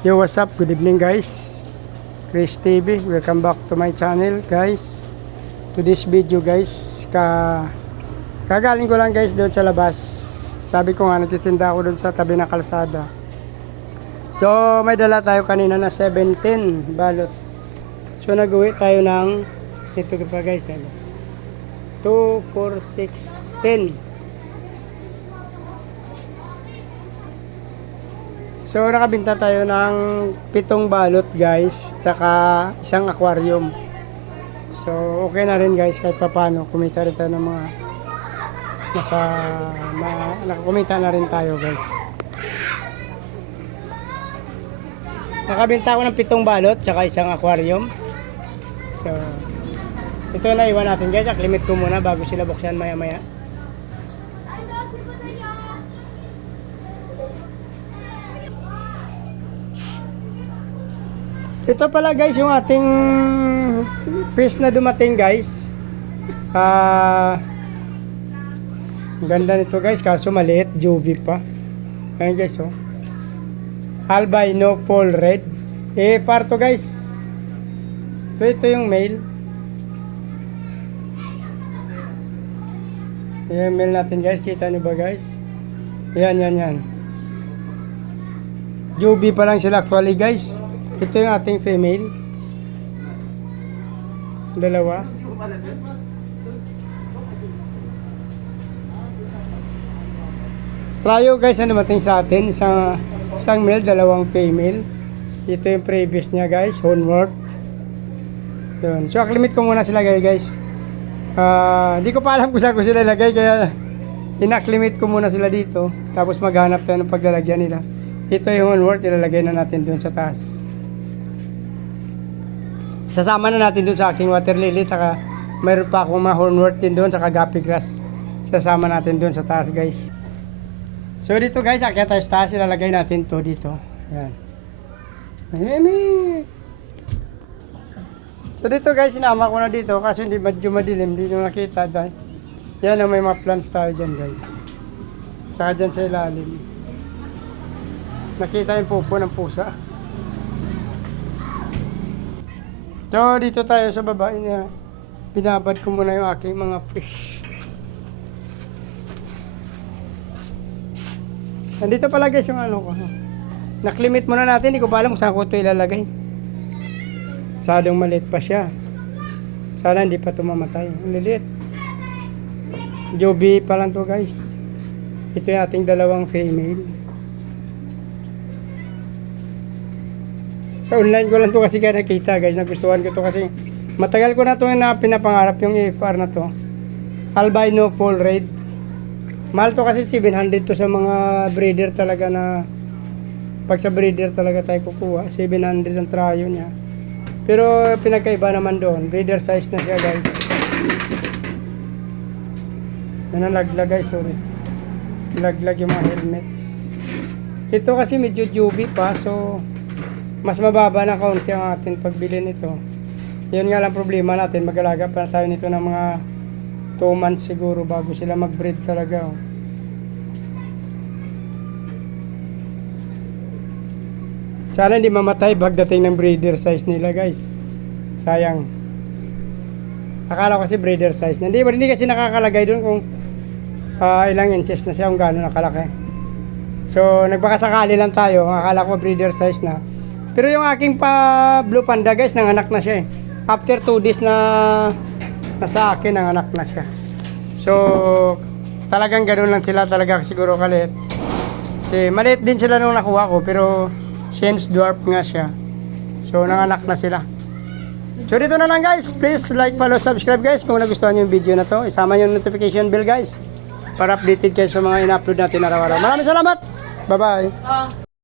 Yo, what's up? Good evening guys. Chris TV, welcome back to my channel guys. To this video guys, kagaling ko lang guys doon sa labas. Sabi ko nga, nagtitinda ako doon sa tabi ng kalsada. So may dala tayo kanina na 17 balot. So nag-uwi tayo ng ito pa guys, 2, 4, 6, 10. So nakabinta tayo ng 7 balot guys, tsaka isang aquarium. So okay na rin guys, kahit papano kumita rin tayo ng mga nakakumita na rin tayo guys. Nakabinta ako ng 7 balot tsaka isang aquarium. So ito na iwan natin guys, aklimit ko muna bago sila buksan maya maya. Ito pala guys yung ating fish na dumating guys. Ganda nito guys, kaso maliit, juvie pa. Ayan guys, oh. Albino full red. Par to guys. Ito yung male. Yung male natin guys, kita nyo ba guys? Yan. Juvie pa lang sila actually guys. Ito yung ating female. Dalawa. Tryo guys na dumating sa atin. Isang male, dalawang female. Ito yung previous niya guys. Homework. Yun. So aklimit ko muna sila guys. Di ko pa alam kung saan ko sila lagay. Kaya inaklimit ko muna sila dito. Tapos maghanap tayo ng paglalagyan nila. Ito yung homework. Ilalagay na natin dun sa taas. Sasama na natin dun sa aking water lily, saka mayroon pa akong mga hornwort din dun, saka guppy grass. Sasama natin dun sa taas guys. So dito guys, akyat tayo sa taas, ilalagay natin to dito. Yan. So dito guys, sinama ko na dito kasi hindi medyo madilim, hindi nyo nakita dahil. Yan ang may mga plants tayo dyan guys. Saka dyan sa ilalim. Nakita yung pupo ng pusa. So dito tayo sa baba, binabad ko muna yung aking mga fish. Nandito pala guys yung ano ko. Naklimit muna natin, hindi ko pa alam kung saan ko ito ilalagay. Sadong maliit pa siya. Sana hindi pa ito mamatay. Ang liliit. Joby pa lang to guys. Ito yung ating dalawang female. Sa online ko lang to kasi kaya nakita guys, nagustuhan ko to kasi matagal ko na to na pinapangarap yung AFR na to. Albino full red. Mahal to kasi 700 to sa mga breeder talaga na pag sa breeder talaga tayo kukuha. 700 ang tryo niya. Pero pinagkaiba naman doon, breeder size na siya guys. Nanalaglag guys, sorry. Laglag yung mga helmet. Ito kasi medyo juvie pa, so mas mababa na kaunti ang ating pagbili nito. Yun nga lang problema natin, mag-alaga pa tayo nito ng mga 2 months siguro bago sila mag-breed talaga. Sana hindi mamatay pagdating ng breeder size nila guys. Sayang. Akala ko kasi breeder size. Hindi kasi nakakalagay doon kung ilang inches na siya, kung gano'n nakalaki. So nagbakasakali lang tayo, akala ko breeder size na. Pero yung aking blue panda guys, nanganak na siya eh. After 2 days na sa akin, nanganak na siya. So talagang ganoon lang sila talaga, siguro kalit. Kasi maliit din sila nung nakuha ko, pero since dwarf nga siya, so nanganak na sila. So dito na lang guys, please like, follow, subscribe guys kung nagustuhan nyo yung video na to. Isama nyo yung notification bell guys para updated kayo sa mga ina-upload natin araw-araw. Maraming salamat, bye bye.